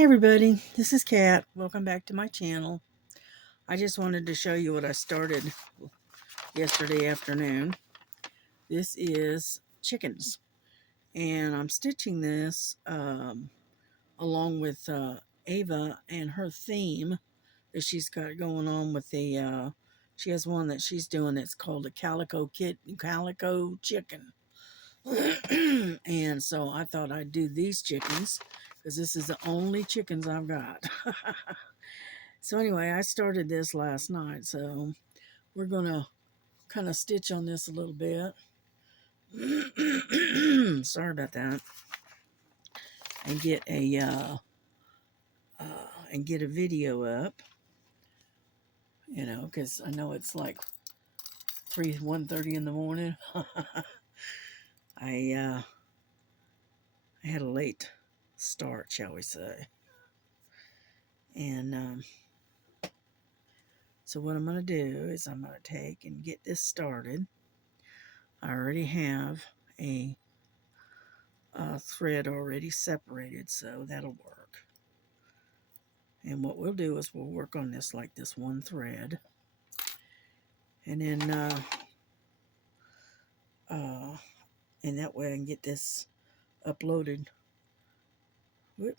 Hi everybody, this is Kat. Welcome back to my channel. I just wanted to show you what I started yesterday afternoon. This is chickens, and I'm stitching this along with Ava and her theme that she's got going on with the she has one that she's doing that's called a calico chicken. And so I thought I'd do these chickens because this is the only chickens I've got. So anyway, I started this last night, so we're gonna kind of stitch on this a little bit. Sorry about that. And get a video up, because I know it's like 1:30 in the morning. I had a late start, shall we say, and so what I'm gonna do is I'm gonna take and get this started. I already have a thread already separated, so that'll work. And what we'll do is we'll work on this like this one thread, and then and that way I can get this uploaded. Whoop.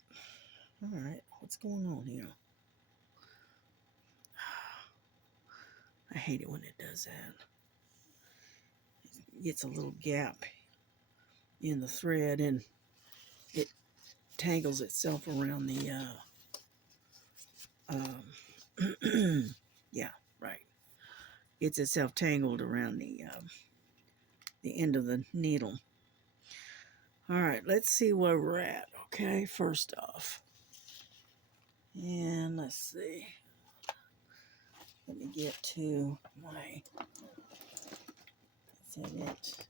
All right, what's going on here? I hate it when it does that. It gets a little gap in the thread and it tangles itself around the yeah, right. Gets itself tangled around the end of the needle. All right, let's see where we're at. Okay, first off, and let's see. Let me get to my. Is that it?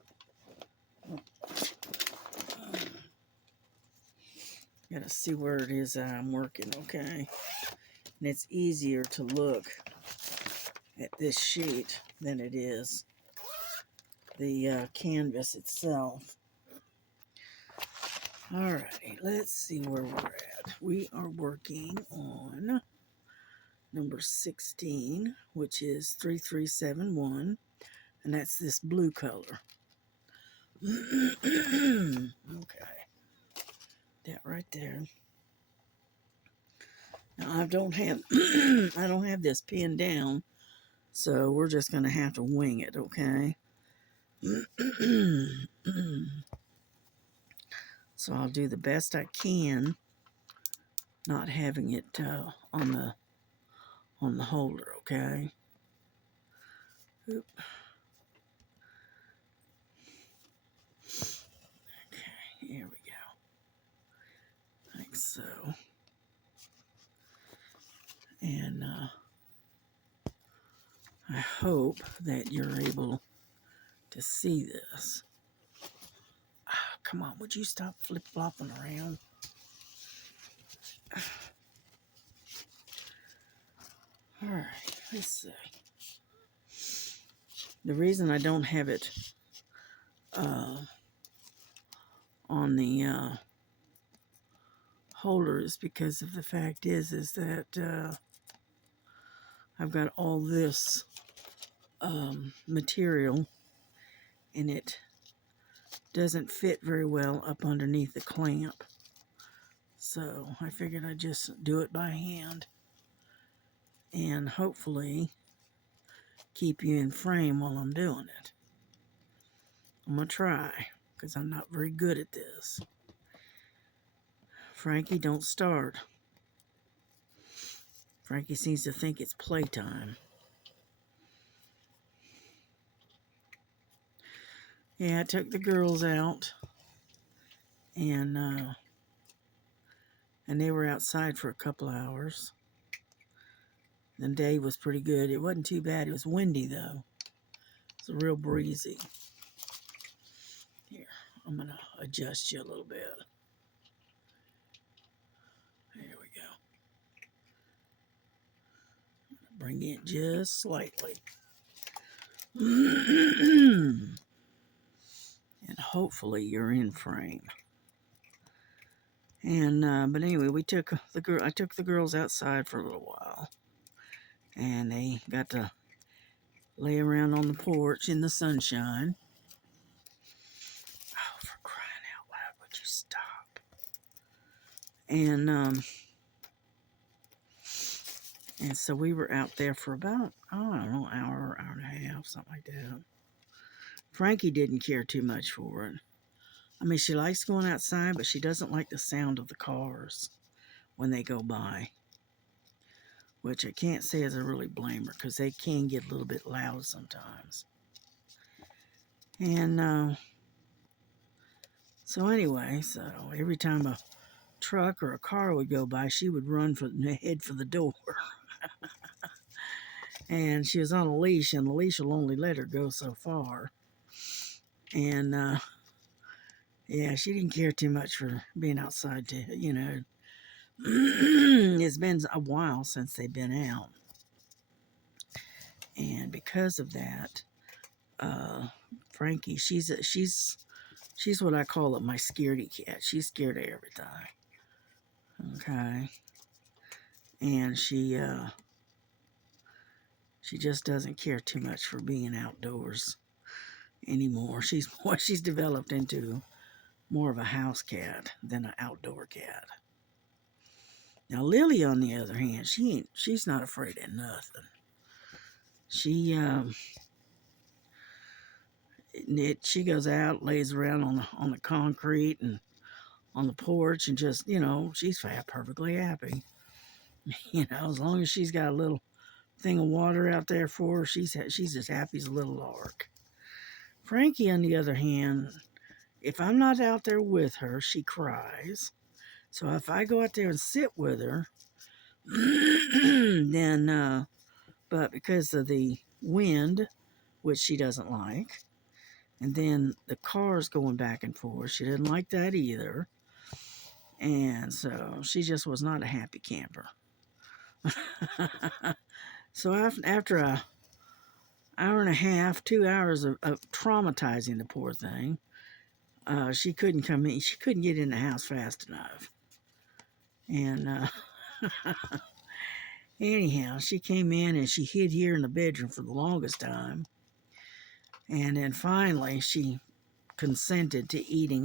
Gotta see where it is that I'm working. Okay, and it's easier to look at this sheet than it is the canvas itself. Alrighty, let's see where we're at. We are working on number 16, which is 3371, and that's this blue color. Okay, that right there. Now I don't have I don't have this pinned down, so we're just gonna have to wing it, okay? So I'll do the best I can, not having it on the holder, okay? Oop. Okay, here we go. Like so. And I hope that you're able to see this. Come on, would you stop flip-flopping around? All right, let's see. The reason I don't have it on the holder is because of the fact is that I've got all this material and it doesn't fit very well up underneath the clamp. So I figured I'd just do it by hand and hopefully keep you in frame while I'm doing it. I'm going to try because I'm not very good at this. Frankie, don't start. Frankie seems to think it's playtime. Yeah, I took the girls out and they were outside for a couple of hours. The day was pretty good. It wasn't too bad. It was windy though. It's real breezy. Here, I'm gonna adjust you a little bit. There we go. Bring it just slightly. And hopefully you're in frame. And but anyway, I took the girls outside for a little while, and they got to lay around on the porch in the sunshine. Oh, for crying out loud, would you stop? And so we were out there for about, oh, I don't know, hour and a half, something like that. Frankie didn't care too much for it. I mean, she likes going outside, but she doesn't like the sound of the cars when they go by. Which I can't say as I really blame her, because they can get a little bit loud sometimes. And so anyway, so every time a truck or a car would go by, she would run for head for the door. And she was on a leash, and the leash will only let her go so far. And yeah, she didn't care too much for being outside. It's been a while since they've been out, and because of that, Frankie, she's what I call it, my scaredy cat. She's scared of everything. Okay, and she just doesn't care too much for being outdoors anymore. She's developed into more of a house cat than an outdoor cat. Now Lily, on the other hand, she's not afraid of nothing. She she goes out, lays around on the concrete and on the porch, and just she's perfectly happy. As long as she's got a little thing of water out there for her, she's as happy as a little lark. Frankie, on the other hand, if I'm not out there with her, she cries. So if I go out there and sit with her, then, but because of the wind, which she doesn't like, and then the cars going back and forth, she didn't like that either. And so she just was not a happy camper. So after a hour and a half, 2 hours of traumatizing the poor thing, she couldn't come in. She couldn't get in the house fast enough. And anyhow, she came in and she hid here in the bedroom for the longest time. And then finally, she consented to eating,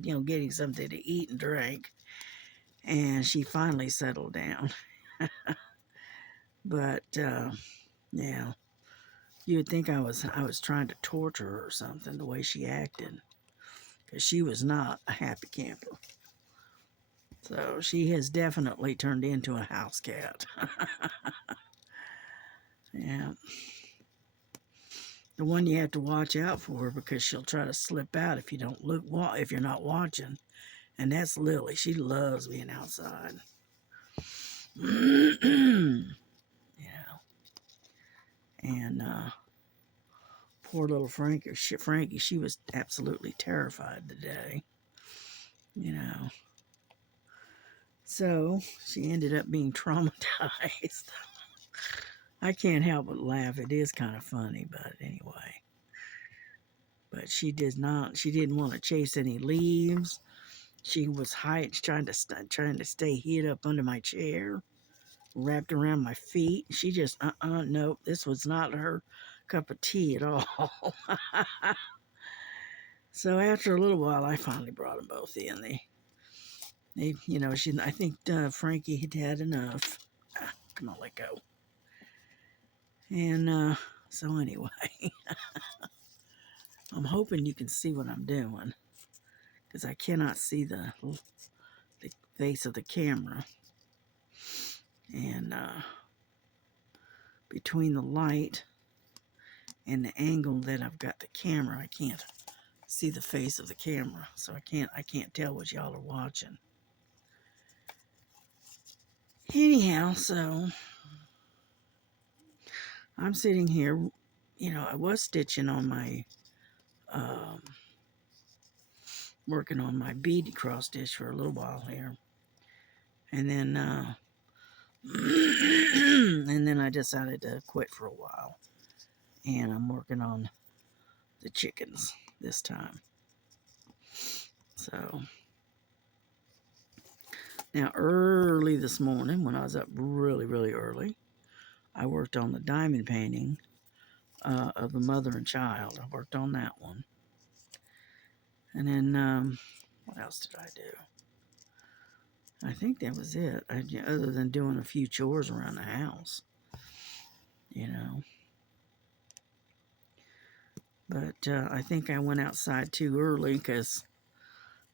getting something to eat and drink. And she finally settled down. But yeah, you would think I was trying to torture her or something, the way she acted, because she was not a happy camper. So she has definitely turned into a house cat. Yeah. The one you have to watch out for, because she'll try to slip out if you don't look, if you're not watching. And that's Lily. She loves being outside. Yeah. And poor little Frankie, she was absolutely terrified today. So she ended up being traumatized. I can't help but laugh. It is kind of funny, but anyway. But she didn't want to chase any leaves. She was trying to stay hid up under my chair, wrapped around my feet. She just, nope, this was not her cup of tea at all. So after a little while, I finally brought them both in. I think Frankie had had enough. Come on, let go. And so anyway, I'm hoping you can see what I'm doing, because I cannot see the face of the camera. And between the light and the angle that I've got the camera, I can't see the face of the camera, so I can't tell what y'all are watching. Anyhow, so I'm sitting here, I was stitching on my working on my bead cross stitch for a little while here, and then and then I decided to quit for a while, and I'm working on the chickens this time. So Now, early this morning, when I was up really, really early, I worked on the diamond painting of the mother and child. I worked on that one. And then, what else did I do? I think that was it, other than doing a few chores around the house, you know. But I think I went outside too early because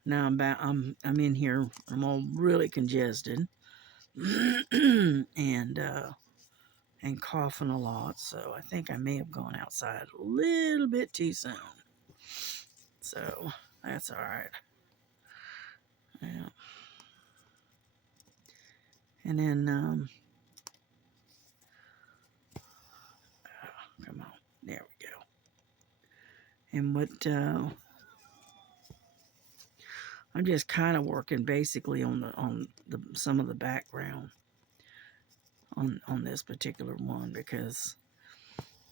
now I'm in here. I'm all really congested and coughing a lot. So I think I may have gone outside a little bit too soon. So that's all right. Yeah. And then come on, there we go. And what I'm just kind of working basically on the some of the background on this particular one because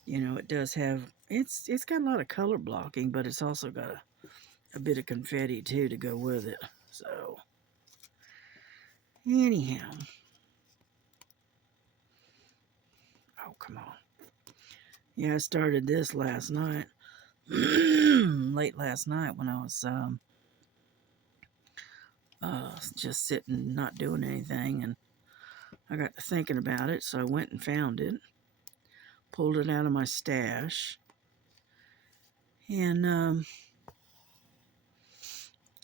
you know it does have it's got a lot of color blocking, but it's also got a bit of confetti too to go with it. So anyhow, oh come on, yeah, I started this last night, late last night when I was just sitting not doing anything, and I got to thinking about it, so I went and found it, pulled it out of my stash, and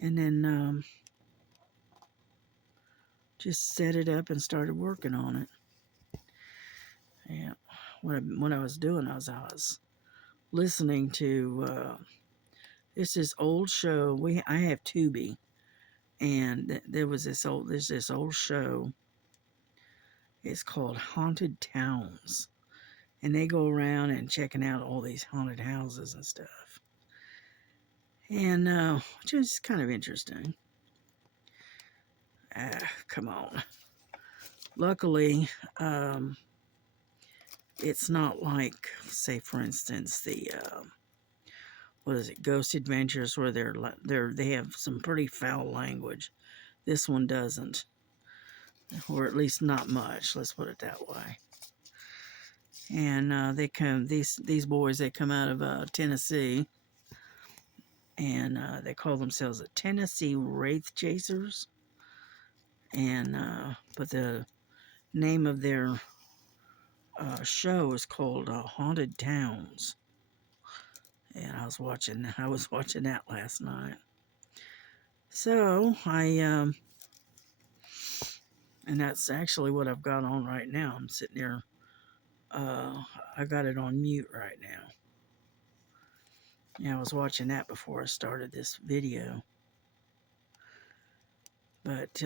then just set it up and started working on it. Yeah, what I was doing, I was listening to this old show. I have Tubi, and there's this old show. It's called Haunted Towns, and they go around and checking out all these haunted houses and stuff, and which is kind of interesting. Come on. Luckily, it's not like, say, for instance, the what is it, Ghost Adventures, where they have some pretty foul language. This one doesn't, or at least not much. Let's put it that way. And these boys. They come out of Tennessee, and they call themselves the Tennessee Wraith Chasers. And but the name of their show is called Haunted Towns. And I was watching that last night. So and that's actually what I've got on right now. I'm sitting here. I got it on mute right now. Yeah, I was watching that before I started this video. But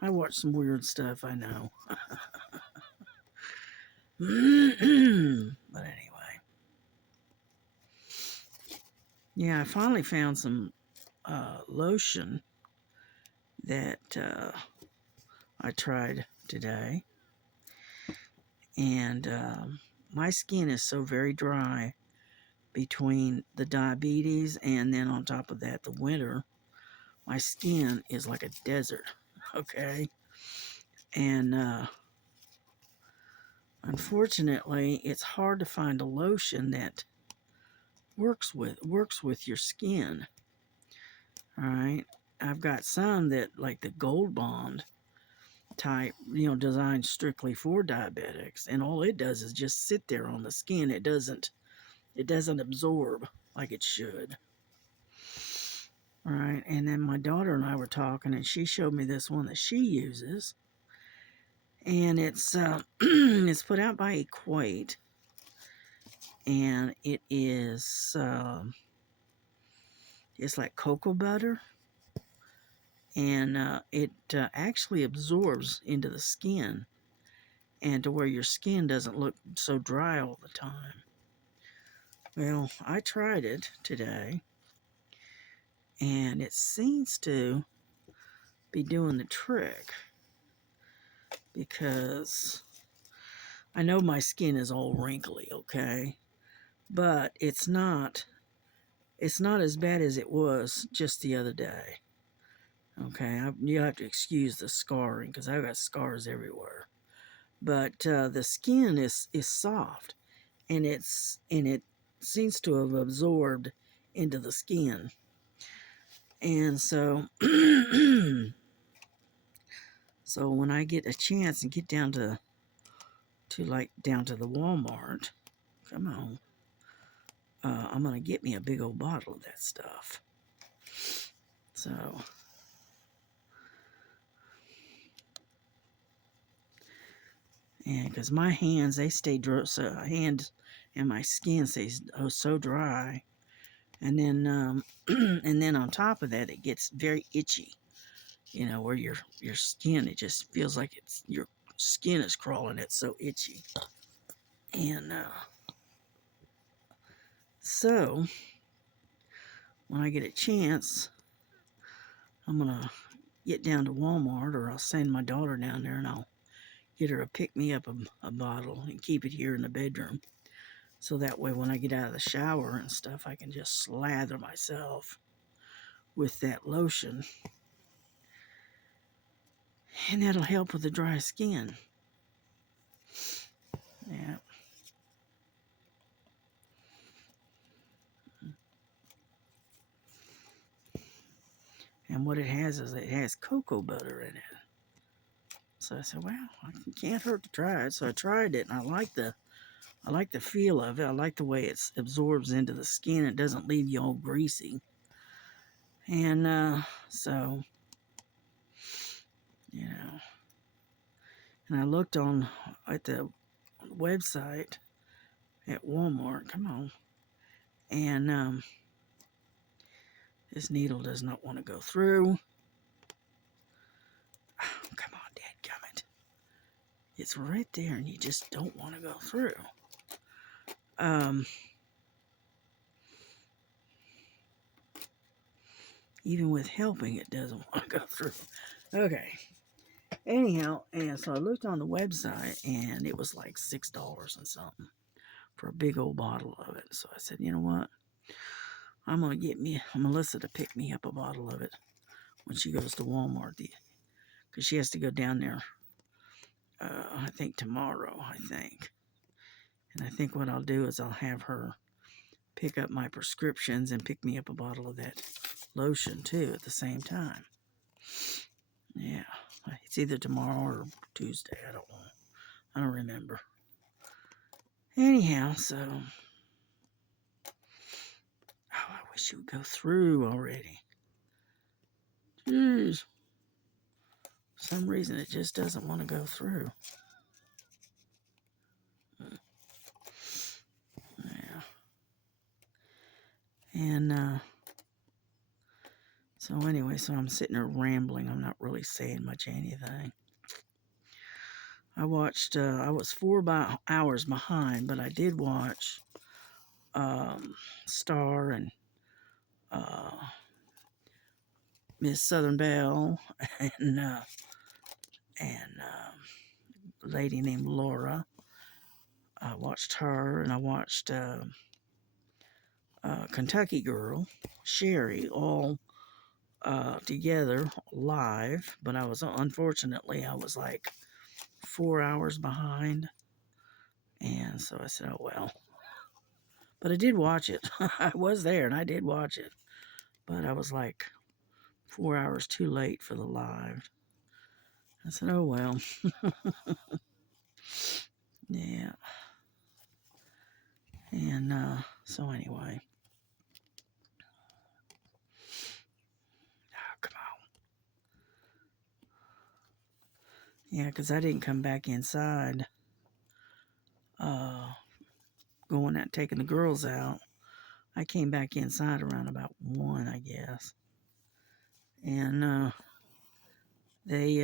I watch some weird stuff, I know. But anyway. Yeah, I finally found some lotion that I tried today. And my skin is so very dry between the diabetes and then on top of that, the winter. My skin is like a desert, okay? And unfortunately, it's hard to find a lotion that works with your skin. All right, I've got some that like the Gold Bond type, designed strictly for diabetics, and all it does is just sit there on the skin. It doesn't absorb like it should. All right, and then my daughter and I were talking, and she showed me this one that she uses, and it's it's put out by Equate, and it is it's like cocoa butter, and it actually absorbs into the skin, and to where your skin doesn't look so dry all the time. Well, I tried it today, and it seems to be doing the trick, because I know my skin is all wrinkly, okay? But it's not as bad as it was just the other day. Okay, you have to excuse the scarring because I've got scars everywhere. But the skin is soft, and it seems to have absorbed into the skin. And so so when I get a chance and get down to like down to the Walmart, come on, I'm gonna get me a big old bottle of that stuff. So and because my hands, they stay dry, so hands and my skin stays so dry, and then and then on top of that, it gets very itchy. You know, where your skin, it just feels like it's your skin is crawling. It's so itchy. And so when I get a chance, I'm gonna get down to Walmart, or I'll send my daughter down there and I'll get her to pick me up a bottle and keep it here in the bedroom. So that way when I get out of the shower and stuff, I can just slather myself with that lotion. And that'll help with the dry skin. Yeah. And what it has is it has cocoa butter in it. So I said, well, it can't hurt to try it. So I tried it, and I like the feel of it. I like the way it absorbs into the skin. It doesn't leave you all greasy. And so, you know, and I looked at the website at Walmart. Come on. And this needle does not want to go through. Oh, come on, dadgummit. It's right there, and you just don't want to go through. Even with helping, it doesn't want to go through. Okay. Anyhow, and so I looked on the website, and it was like $6 and something for a big old bottle of it. So I said, you know what? I'm gonna get me Melissa to pick me up a bottle of it when she goes to Walmart, because she has to go down there. I think tomorrow. And I think what I'll do is I'll have her pick up my prescriptions and pick me up a bottle of that lotion too at the same time. Yeah, it's either tomorrow or Tuesday. I don't remember. Anyhow, so I wish you would go through already. Jeez. For some reason it just doesn't want to go through. Yeah. And so anyway, so I'm sitting there rambling. I'm not really saying much anything. I watched, I was 4 hours behind, but I did watch Star and Miss Southern Belle and a lady named Laura. I watched her, and I watched Kentucky Girl, Sherry, all together live. But unfortunately, I was like 4 hours behind. And so I said, oh well. But I did watch it. I was there and I did watch it. But I was like 4 hours too late for the live. I said, oh well. Yeah. And so anyway. Oh, come on. Yeah, because I didn't come back inside going out taking the girls out. I came back inside around about 1, I guess. And they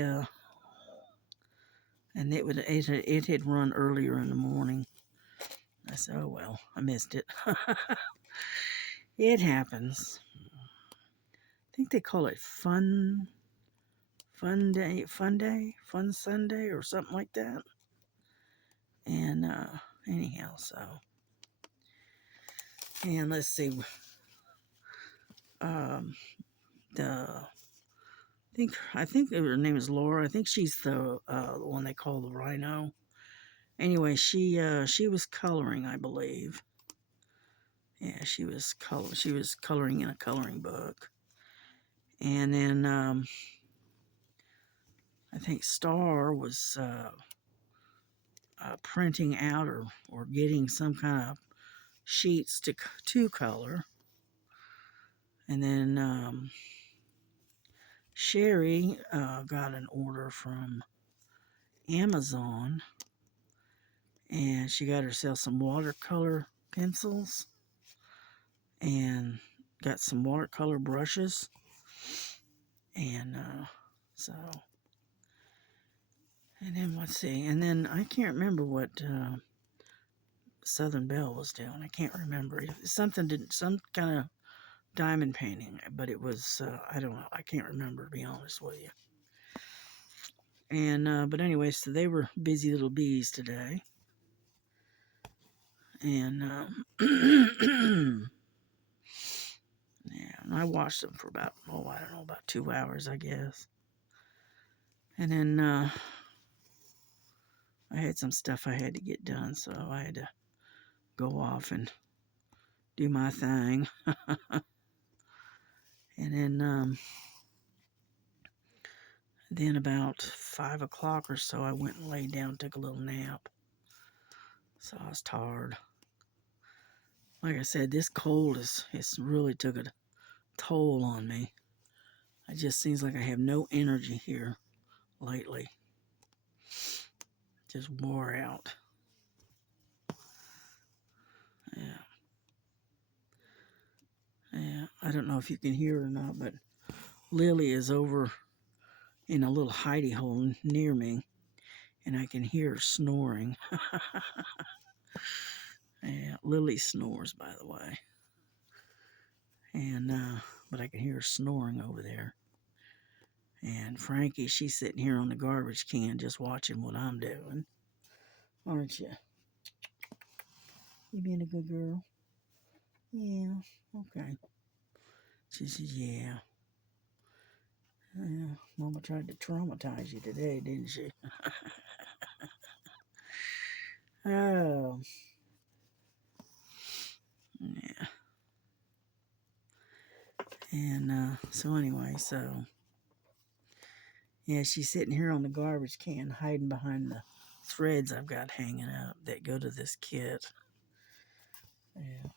and it had run earlier in the morning. I said, oh well, I missed it. It happens. I think they call it fun day, fun Sunday, or something like that. And anyhow, so, and let's see, the I think her name is Laura. I think she's the one they call the Rhino. Anyway, she was coloring, I believe. Yeah, she was coloring in a coloring book. And then I think Star was printing out or getting some kind of sheets to color. And then Sherry got an order from Amazon, and she got herself some watercolor pencils and got some watercolor brushes. And so, and then let's see, and then I can't remember what Southern Belle was doing. I can't remember. Some kind of diamond painting, but it was, I don't know. I can't remember, to be honest with you. And, but anyway, so they were busy little bees today. And, yeah, and I watched them for about, I don't know, about 2 hours, I guess. And then, I had some stuff I had to get done, so I had to go off and do my thing. And then about 5 o'clock or so, I went and laid down, took a little nap. So I was tired. Like I said, this cold it's really took a toll on me. It just seems like I have no energy here lately. Just wore out. Yeah. Yeah. I don't know if you can hear it or not, but Lily is over in a little hidey hole near me, and I can hear her snoring. Yeah, Lily snores, by the way. And but I can hear her snoring over there. And Frankie, she's sitting here on the garbage can just watching what I'm doing. Aren't you? You being a good girl? Yeah, okay. She says, yeah. Yeah, Mama tried to traumatize you today, didn't she? Oh. Yeah. And so anyway, so yeah, she's sitting here on the garbage can hiding behind the threads I've got hanging up that go to this kit. Yeah.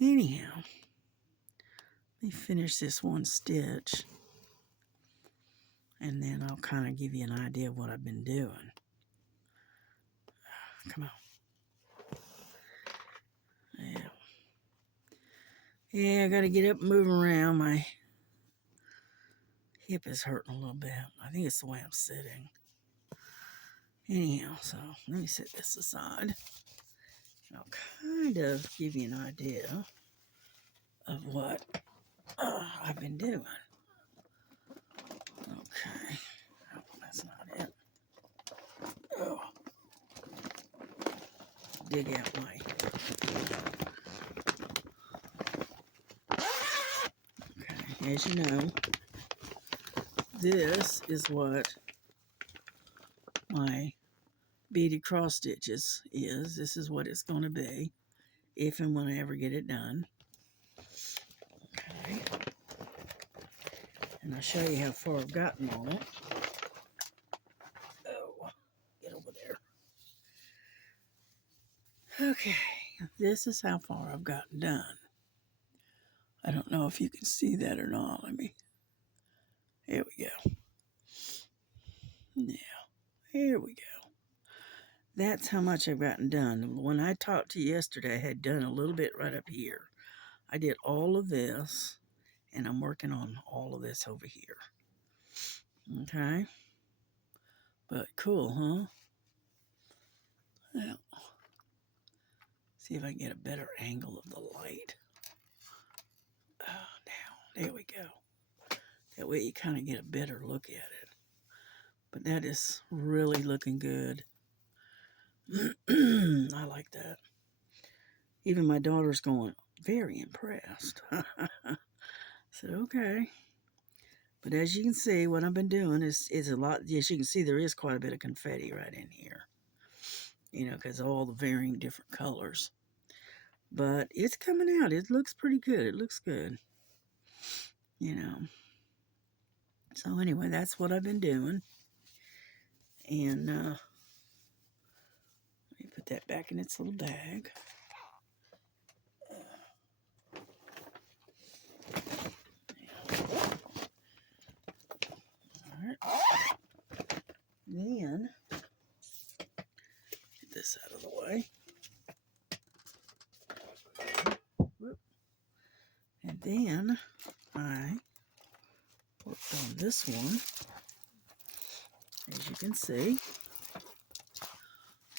Anyhow, let me finish this one stitch, and then I'll kind of give you an idea of what I've been doing. Come on. Yeah. Yeah, I got to get up and move around. My hip is hurting a little bit. I think it's the way I'm sitting. Anyhow, so let me set this aside. And I'll kind of give you an idea of what I've been doing. Okay. Oh, that's not it. Oh. Dig out my... Okay, as you know, this is what my beaded cross stitches is. This is what it's going to be if and when I ever get it done. Okay. And I'll show you how far I've gotten on it. Oh, get over there. Okay, this is how far I've gotten done. I don't know if you can see that or not. Here we go. Yeah, here we go. That's how much I've gotten done. When I talked to you yesterday, I had done a little bit right up here. I did all of this, and I'm working on all of this over here. Okay? But cool, huh? Well, see if I can get a better angle of the light. Now, there we go. That way you kind of get a better look at it. But that is really looking good. I like that. Even my daughter's going, very impressed. I said, okay. But as you can see, what I've been doing is a lot. As you can see, there is quite a bit of confetti right in here. You know, because all the varying different colors. But it's coming out. It looks pretty good. It looks good. You know. So anyway, that's what I've been doing. And let me put that back in its little bag. Alright. Then, get this out of the way. Whoop. And then, I worked on this one. As you can see,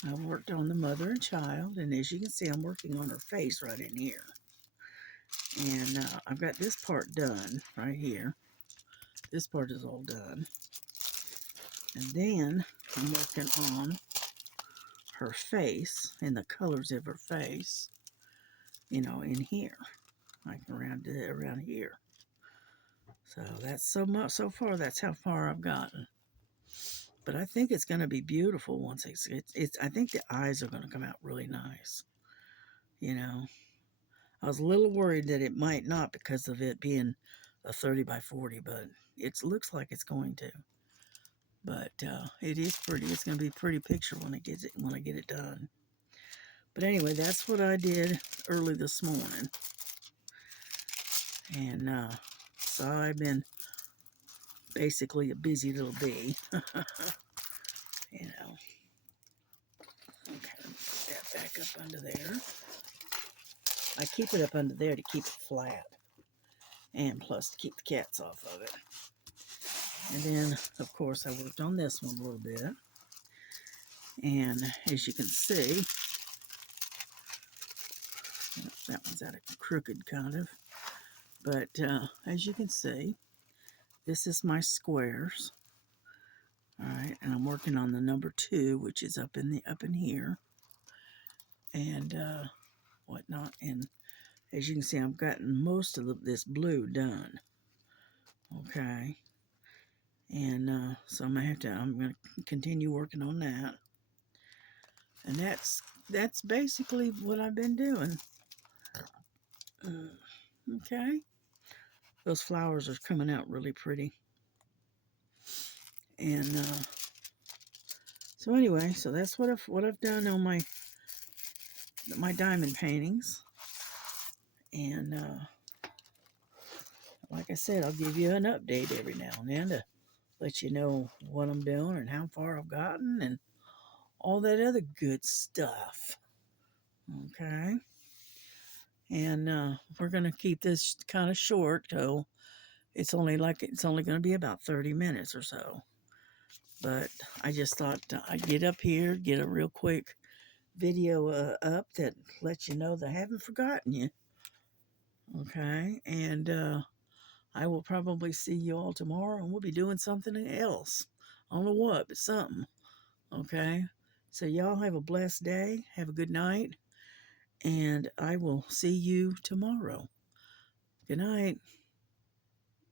I worked on the mother and child, and as you can see, I'm working on her face right in here. And I've got this part done right here. This part is all done. And then I'm working on her face and the colors of her face, you know, in here, like around here. So that's so far. That's how far I've gotten. But I think it's going to be beautiful once it's. I think the eyes are going to come out really nice. You know, I was a little worried that it might not because of it being a 30 by 40, but it looks like it's going to. But it is pretty. It's going to be a pretty picture when I get it done. But anyway, that's what I did early this morning. And so I've been basically a busy little bee. You know. Okay, let me put that back up under there. I keep it up under there to keep it flat. And plus to keep the cats off of it. And then, of course, I worked on this one a little bit. And as you can see, that one's out of crooked kind of. But as you can see, this is my squares. All right, and I'm working on the number 2, which is up in here, and whatnot. And as you can see, I've gotten most of this blue done. Okay, and so I'm gonna continue working on that. And that's basically what I've been doing. Okay, those flowers are coming out really pretty. And so anyway, so that's what I've done on my diamond paintings. And like I said, I'll give you an update every now and then to let you know what I'm doing and how far I've gotten and all that other good stuff. Okay. And we're going to keep this kind of short, so it's only going to be about 30 minutes or so. But I just thought I'd get up here, get a real quick video up that lets you know that I haven't forgotten you. Okay. And I will probably see you all tomorrow, and we'll be doing something else. I don't know what, but something. Okay? So y'all have a blessed day. Have a good night. And I will see you tomorrow. Good night.